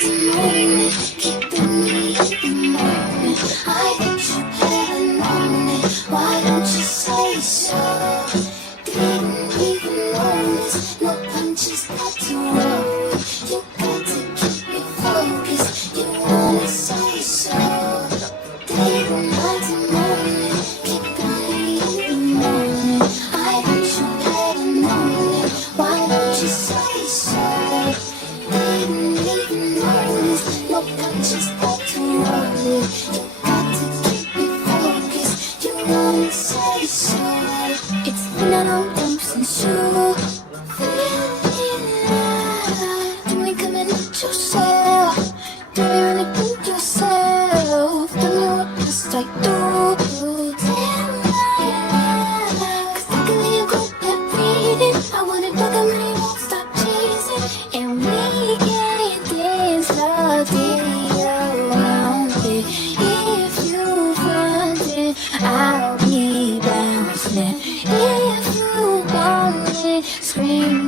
the moment, keeping me in the moment. I wish you had known it. Why don't you say so? Didn't even notice. No punches got to roll. You got to keep me focused. You wanna say so? Didn't like the moment, keeping me in the moment. I wish you had known it. Why don't you say so? Didn't even notice. No punches got to roll. You got to keep me focused. You wanna say so? It's been a long time since you feel alive. Do we come and let yourself? Do you really think yourself? Tell me what must I do? Tell me, 'cause I can let you go and read it. I want it back and really won't stop chasing. And we can dance all day around it. If you want it, I'll be bouncing. If you want it, scream